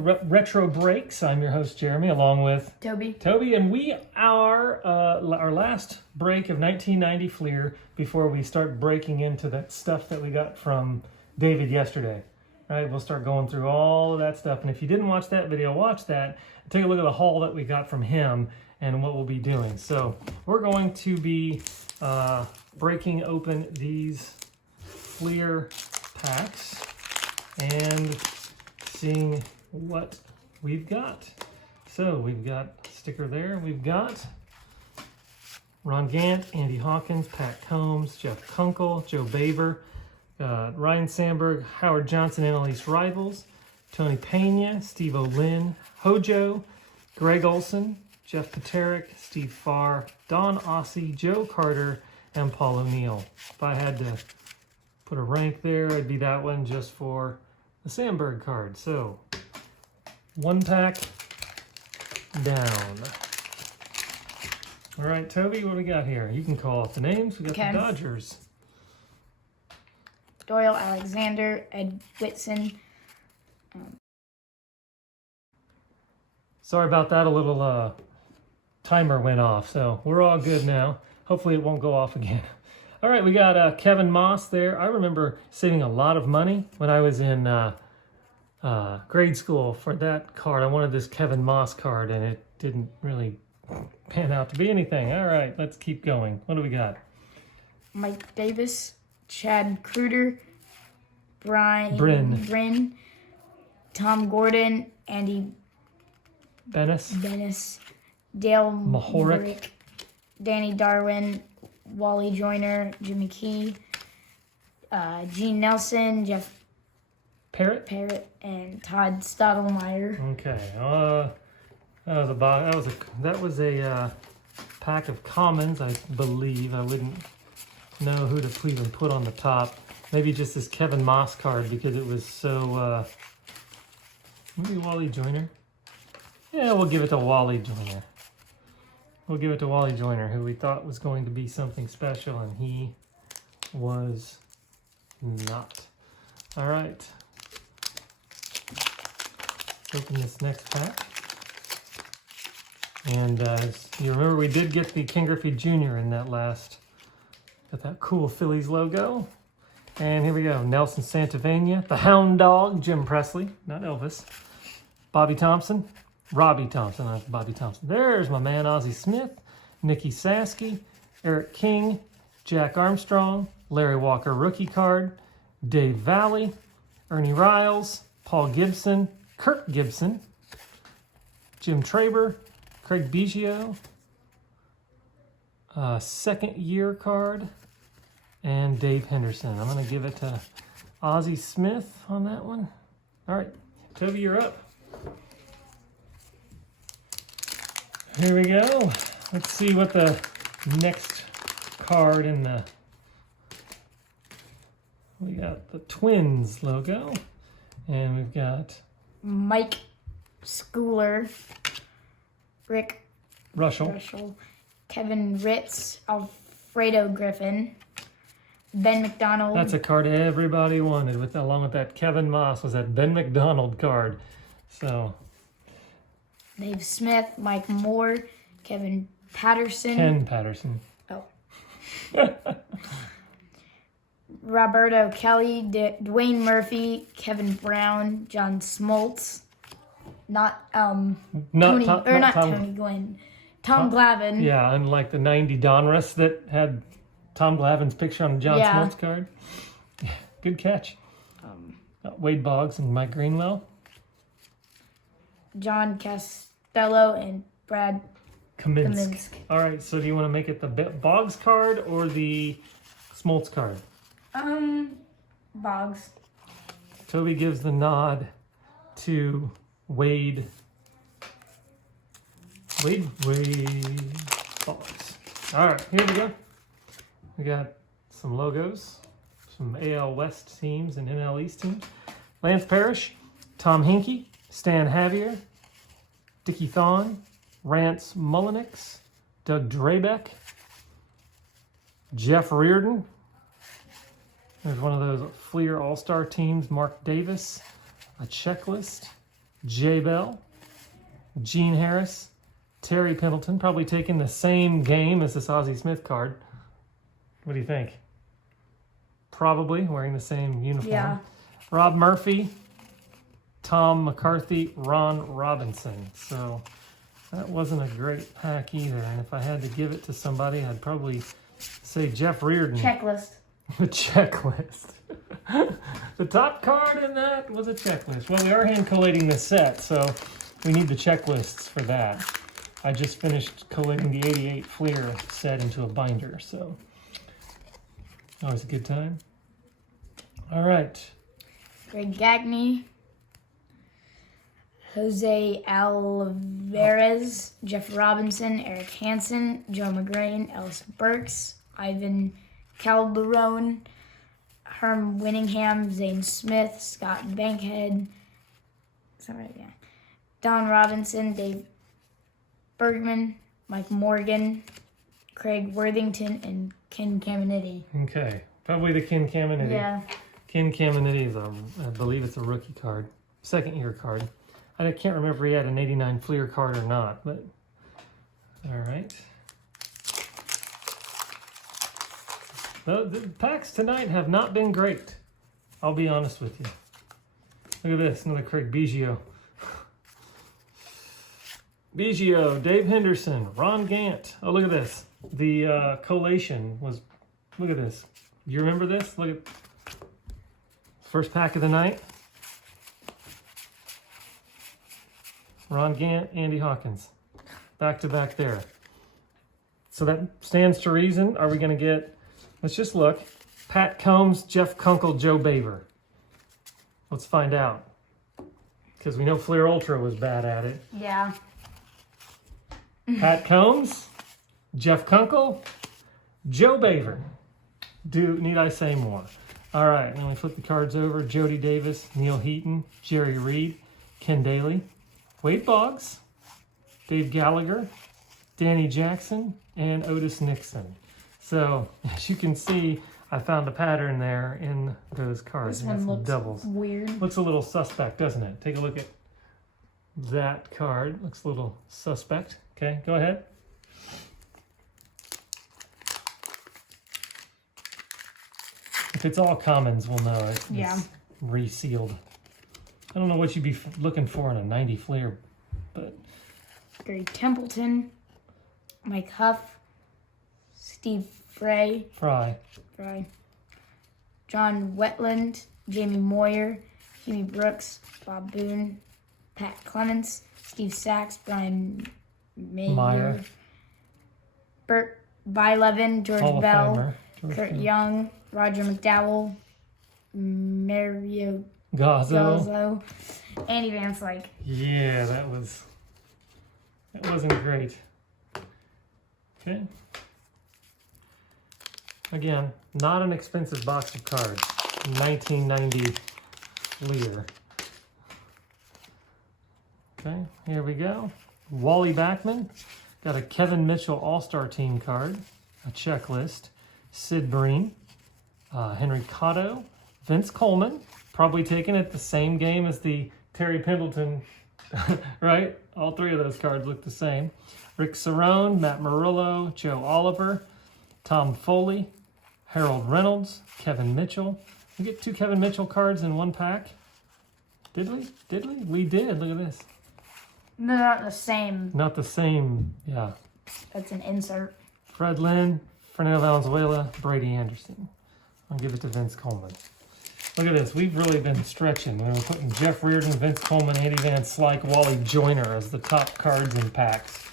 welcome to Retro Breaks. I'm your host, Jeremy, along with Toby, and we are our last break of 1990 Fleer before we start breaking into that stuff that we got from David yesterday. All right, we'll start going through all of that stuff, and if you didn't watch that video, watch that. Take a look at the haul that we got from him and what we'll be doing. So we're going to be breaking open these Fleer packs and seeing what we've got. So we've got a sticker there. We've got Ron Gant, Andy Hawkins, Pat Combs, Jeff Kunkel, Joe Baber, Ryan Sandberg, Howard Johnson, Annalise Rivals, Tony Pena, Steve O'Lynn, Hojo, Greg Olson, Jeff Paterick, Steve Farr, Don Ossie, Joe Carter, and Paul O'Neill. If I had to put a rank there, it'd be that one just for the Sandberg card. So, one pack down. All right, Toby, what do we got here? You can call off the names. We got the Dodgers. Doyle Alexander, Ed Whitson. Sorry about that. A little timer went off, so we're all good now. Hopefully it won't go off again. All right, we got Kevin Moss there. I remember saving a lot of money when I was in grade school for that card. I wanted this Kevin Moss card, and it didn't really pan out to be anything. All right, let's keep going. What do we got? Mike Davis, Chad Kruder, Bryn, Tom Gordon, Andy Bennis, Dale Mahorick, Danny Darwin, Wally Joyner, Jimmy Key, Gene Nelson, Jeff Parrott, and Todd Stottlemyre. Okay, that was a pack of commons, I believe. I wouldn't know who to even put on the top. Maybe just this Kevin Moss card because it was so. Maybe Wally Joyner. Yeah, we'll give it to Wally Joyner. We'll give it to Wally Joyner, who we thought was going to be something special, and he was not. All right. Let's open this next pack. And you remember we did get the Ken Griffey Jr. in that last. Got that cool Phillies logo. And here we go. Nelson Santavania, the Hound Dog, Jim Presley, not Elvis. Robbie Thompson, not Bobby Thompson. There's my man Ozzie Smith, Nikki Saski, Eric King, Jack Armstrong, Larry Walker rookie card, Dave Valley, Ernie Riles, Paul Gibson, Kirk Gibson, Jim Traber, Craig Biggio, second year card, and Dave Henderson. I'm going to give it to Ozzie Smith on that one. All right, Toby, you're up. Here we go. Let's see what the next card in the... We got the Twins logo, and we've got... Mike Schooler, Rick Russell, Kevin Ritz, Alfredo Griffin, Ben McDonald. That's a card everybody wanted, along with that Kevin Moss, was that Ben McDonald card. So... Dave Smith, Mike Moore, Ken Patterson. Oh. Roberto Kelly, Dwayne Murphy, Kevin Brown, John Smoltz. Tony Gwynn. Tom Glavine. Yeah, unlike the 90 Donruss that had Tom Glavine's picture on a John Smoltz card. Yeah, good catch. Wade Boggs and Mike Greenwell. John Costello and Brad Kaminsky. All right, so do you want to make it the Boggs card or the Smoltz card? Boggs. Toby gives the nod to Wade Boggs. All right, here we go. We got some logos, some AL West teams and NL East teams. Lance Parrish, Tom Hinkie, Stan Javier, Dickie Thon, Rance Mullenix, Doug Drabeck, Jeff Reardon. There's one of those Fleer All-Star teams, Mark Davis, a checklist, J. Bell, Gene Harris, Terry Pendleton, probably taking the same game as this Ozzie Smith card. What do you think? Probably wearing the same uniform. Yeah. Rob Murphy, Tom McCarthy, Ron Robinson. So that wasn't a great pack either. And if I had to give it to somebody, I'd probably say Jeff Reardon. Checklist. A checklist. The top card in that was a checklist. Well, we are hand collating this set, so we need the checklists for that. I just finished collating the 88 Fleer set into a binder, so always a good time. All right. Greg Gagne, Jose Alvarez, Jeff Robinson, Eric Hansen, Joe McGrain, Ellis Burks, Ivan Calderon, Herm Winningham, Zane Smith, Scott Bankhead, Don Robinson, Dave Bergman, Mike Morgan, Craig Worthington, and Ken Caminiti. Okay. Probably the Ken Caminiti. Yeah. Ken Caminiti is I believe it's a rookie card. Second year card. I can't remember if he had an 89 Fleer card or not, but all right. The packs tonight have not been great. I'll be honest with you. Look at this, another Craig Biggio. Biggio, Dave Henderson, Ron Gant. Oh, look at this. The collation was, look at this. You remember this? Look at first pack of the night. Ron Gant, Andy Hawkins. Back to back there. So that stands to reason. Are we going to get, let's just look. Pat Combs, Jeff Kunkel, Joe Baver. Let's find out. Because we know Fleer Ultra was bad at it. Yeah. Pat Combs, Jeff Kunkel, Joe Baver. Need I say more? All right, now we flip the cards over. Jody Davis, Neil Heaton, Jerry Reed, Ken Daly, Wade Boggs, Dave Gallagher, Danny Jackson, and Otis Nixon. So, as you can see, I found a pattern there in those cards. This one looks doubles. weird. Looks a little suspect, doesn't it? Take a look at that card. Looks a little suspect. Okay, go ahead. If it's all commons, we'll know it's resealed. I don't know what you'd be looking for in a 90 Fleer, but... Gary Templeton, Mike Huff, Steve Fry, John Wetland, Jamie Moyer, Huey Brooks, Bob Boone, Pat Clements, Steve Sachs, Brian Meyer, Bert Bylevin, George Bell, Kurt Young, Roger McDowell, Mario Gazzo, Andy Van Slyke. Yeah, that wasn't great. Okay. Again, not an expensive box of cards. 1990 Fleer. Okay, here we go. Wally Backman. Got a Kevin Mitchell All-Star Team card. A checklist. Sid Breen. Henry Cotto. Vince Coleman. Probably taken at the same game as the Terry Pendleton, right? All three of those cards look the same. Rick Cerrone, Matt Murillo, Joe Oliver, Tom Foley, Harold Reynolds, Kevin Mitchell. We get 2 Kevin Mitchell cards in one pack. Did we? Did we? We did. Look at this. No, not the same. Not the same, yeah. That's an insert. Fred Lynn, Fernando Valenzuela, Brady Anderson. I'll give it to Vince Coleman. Look at this. We've really been stretching. We're putting Jeff Reardon, Vince Coleman, Andy Van Slyke, Wally Joyner as the top cards in packs.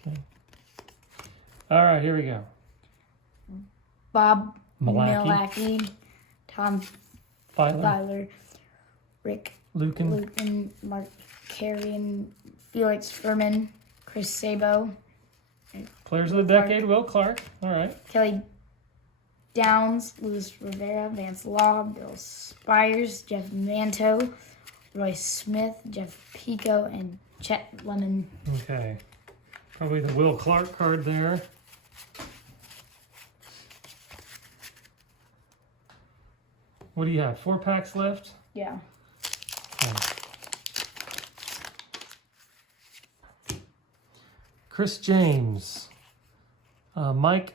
Okay. All right, here we go. Bob Malacky. Milacki, Tom Filer, Rick Lucan, Mark Carrion, Felix Furman, Chris Sabo, Players of the Decade, Will Clark. All right. Kelly Downs, Luis Rivera, Vance Law, Bill Spires, Jeff Manto, Roy Smith, Jeff Pico, and Chet Lemon. Okay. Probably the Will Clark card there. What do you have? 4 packs left? Yeah. Okay. Chris James. Mike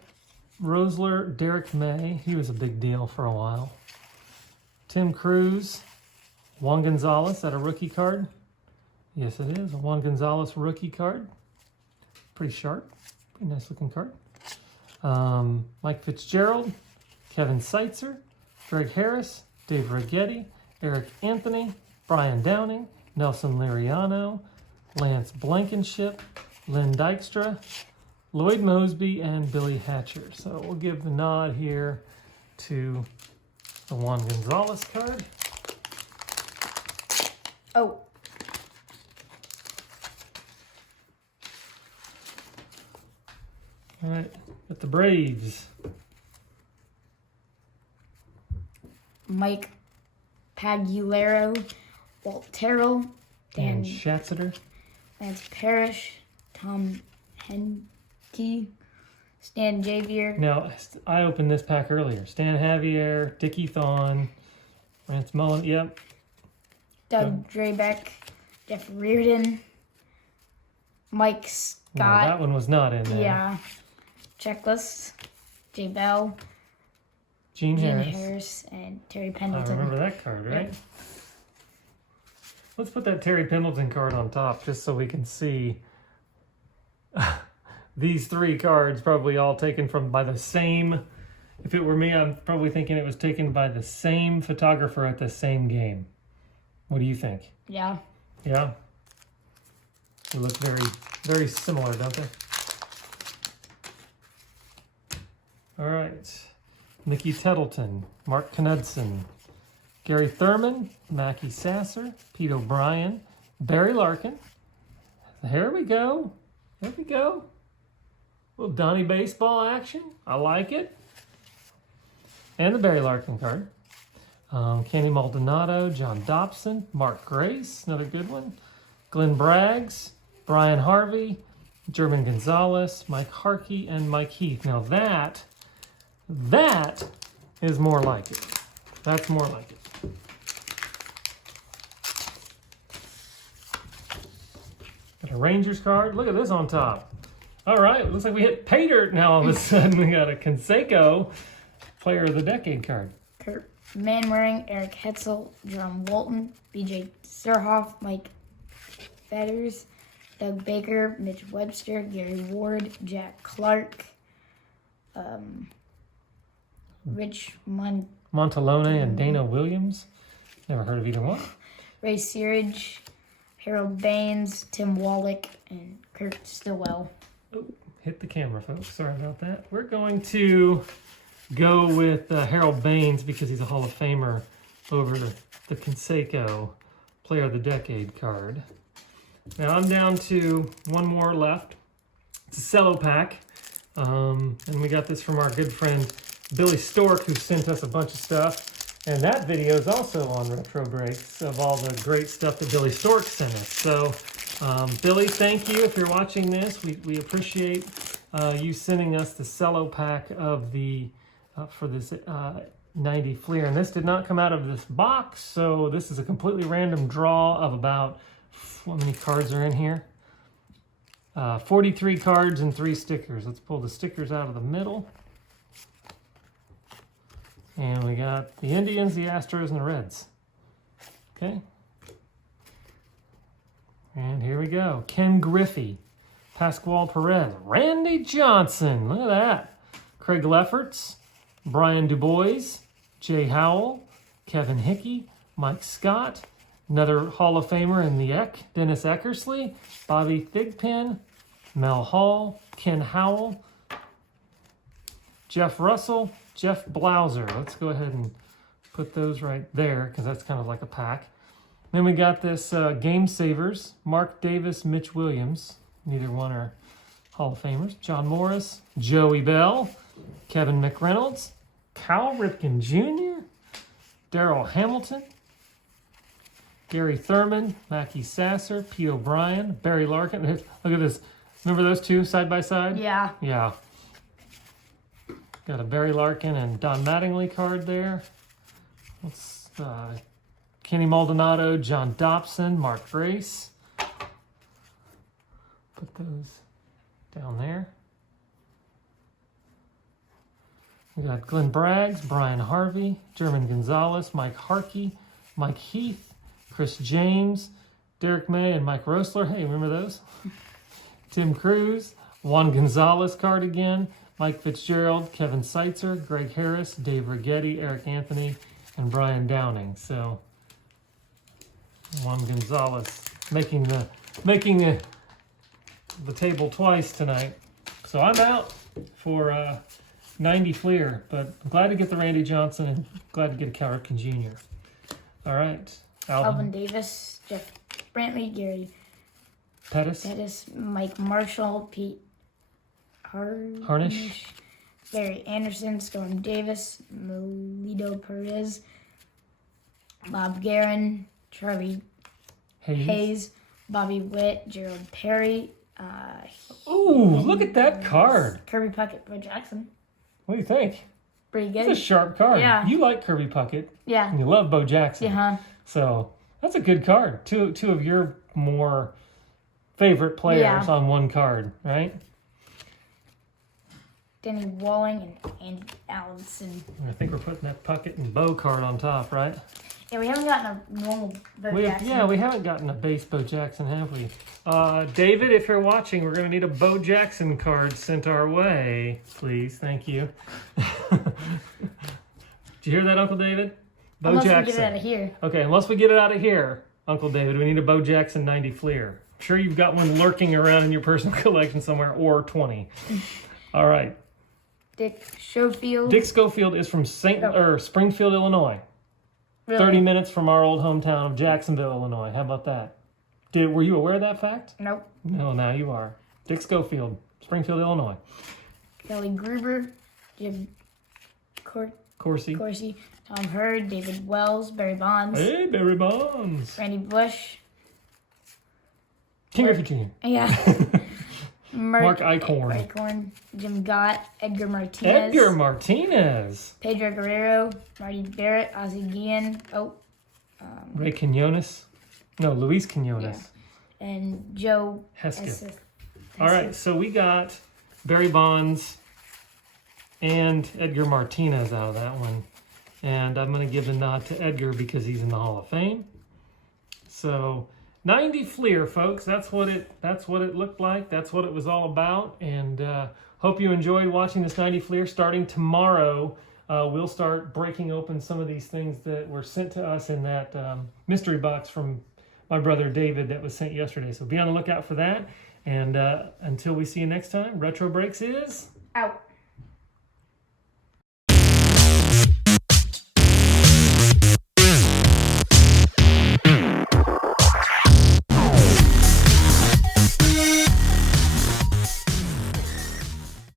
Rosler, Derek May. He was a big deal for a while. Tim Cruz. Juan Gonzalez. Is that a rookie card? Yes, it is. A Juan Gonzalez rookie card. Pretty sharp. Pretty nice looking card. Mike Fitzgerald. Kevin Seitzer. Greg Harris. Dave Righetti. Eric Anthony. Brian Downing. Nelson Liriano. Lance Blankenship. Lynn Dykstra. Lloyd Mosby, and Billy Hatcher. So we'll give the nod here to the Juan Gonzalez card. Oh. All right, got the Braves. Mike Pagliaro, Walt Terrell, Dan And Schatzeder. Lance Parrish, Tom Henke, Stan Javier, Now, I opened this pack earlier. Stan Javier, Dickie Thon, Rance Mullen, yep. Doug Drabeck, Jeff Reardon, Mike No, Scott. that one was not in there. Yeah. Checklist, Jay Bell, Gene Gene Harris. Harris, and Terry I Pendleton. remember that card, right? Yep. Let's put that Terry Pendleton card on top just so we can see these 3 cards probably all taken by the same. If it were me, I'm probably thinking it was taken by the same photographer at the same game. What do you think? Yeah. Yeah? They look very, very similar, don't they? All right. Mickey Tettleton, Mark Knudsen, Gary Thurman, Mackie Sasser, Pete O'Brien, Barry Larkin. Here we go. There we go. A little Donnie baseball action. I like it. And the Barry Larkin card. Kenny Maldonado, John Dobson, Mark Grace, another good one. Glenn Braggs, Brian Harvey, German Gonzalez, Mike Harkey, and Mike Heath. Now that is more like it. That's more like it. Got a Rangers card. Look at this on top. All right, looks like we hit pay dirt now all of a sudden. We got a Canseco Player of the Decade card. Kurt Manwaring, Eric Hetzel, Jerome Walton, BJ Surhoff, Mike Fetters, Doug Baker, Mitch Webster, Gary Ward, Jack Clark, Rich Montalone and Dana Williams. Never heard of either one. Ray Searage, Harold Baines, Tim Wallach, and Kurt Stillwell. Oh, hit the camera, folks. Sorry about that. We're going to go with Harold Baines because he's a Hall of Famer over the Canseco Player of the Decade card. Now I'm down to 1 more left. It's a cello pack. And we got this from our good friend Billy Stork, who sent us a bunch of stuff. And that video is also on Retro Breaks of all the great stuff that Billy Stork sent us. So, Billy, thank you if you're watching this. We appreciate you sending us the cello pack of the for this 90 Fleer. And this did not come out of this box, so this is a completely random draw of about, how many cards are in here? 43 cards and 3 stickers. Let's pull the stickers out of the middle. And we got the Indians, the Astros, and the Reds. Okay. And here we go. Ken Griffey, Pascual Perez, Randy Johnson. Look at that. Craig Lefferts, Brian DuBois, Jay Howell, Kevin Hickey, Mike Scott, another Hall of Famer in the Eck, Dennis Eckersley, Bobby Thigpen, Mel Hall, Ken Howell, Jeff Russell, Jeff Blauser. Let's go ahead and put those right there because that's kind of like a pack. Then we got this Game Savers, Mark Davis, Mitch Williams. Neither one are Hall of Famers. John Morris, Joey Bell, Kevin McReynolds, Cal Ripken Jr., Darrell Hamilton, Gary Thurman, Mackie Sasser, Pete O'Brien, Barry Larkin. Look at this. Remember those two side by side? Yeah. Yeah. Got a Barry Larkin and Don Mattingly card there. Let's, Kenny Maldonado, John Dobson, Mark Grace. Put those down there. We got Glenn Braggs, Brian Harvey, German Gonzalez, Mike Harkey, Mike Heath, Chris James, Derek May, and Mike Rosler. Hey, remember those? Tim Cruz, Juan Gonzalez card again, Mike Fitzgerald, Kevin Seitzer, Greg Harris, Dave Righetti, Eric Anthony, and Brian Downing. So Juan Gonzalez making the table twice tonight. So I'm out for 90 Fleer, but I'm glad to get the Randy Johnson and glad to get a Cal Ripken Jr. All right. Alvin Davis, Jeff Brantley, Gary Pettis, Mike Marshall, Pete Harnish, Barry Anderson, Storm Davis, Melito Perez, Bob Guerin, Charlie Hayes, Bobby Witt, Gerald Perry. Ooh, look at that card. Kirby Puckett, Bo Jackson. What do you think? Pretty good. It's a sharp card. Yeah. You like Kirby Puckett. Yeah. And you love Bo Jackson. Yeah. So that's a good card. Two of your more favorite players on one card, right? Danny Walling and Andy Allison. I think we're putting that Puckett and Bo card on top, right? Yeah, we haven't gotten a normal Bo Jackson. We haven't gotten a base Bo Jackson, have we? David, if you're watching, we're going to need a Bo Jackson card sent our way, please. Thank you. Did you hear that, Uncle David? Unless we get it out of here. Okay, unless we get it out of here, Uncle David, we need a Bo Jackson 90 Fleer. I'm sure you've got one lurking around in your personal collection somewhere, or 20. All right. Dick Schofield. Dick Schofield is from Springfield, Illinois. Really? 30 minutes from our old hometown of Jacksonville, Illinois. How about that? Were you aware of that fact? Nope. No, now you are. Dick Schofield, Springfield, Illinois. Kelly Gruber, Jim Corsi, Tom Hurd, David Wells, Barry Bonds. Hey, Barry Bonds. Randy Bush. King Griffey Jr. Yeah. Mark Eichhorn. Jim Gott, Edgar Martinez. Pedro Guerrero, Marty Barrett, Ozzie Guillen. Ray Quinones. No, Luis Quinones. Yeah. And Joe Hesketh. All right, so we got Barry Bonds and Edgar Martinez out of that one. And I'm going to give the nod to Edgar because he's in the Hall of Fame. So 90 Fleer, folks. That's what it looked like. That's what it was all about. And hope you enjoyed watching this 90 Fleer. Starting tomorrow, we'll start breaking open some of these things that were sent to us in that mystery box from my brother David that was sent yesterday. So be on the lookout for that. And until we see you next time, Retro Breaks is out.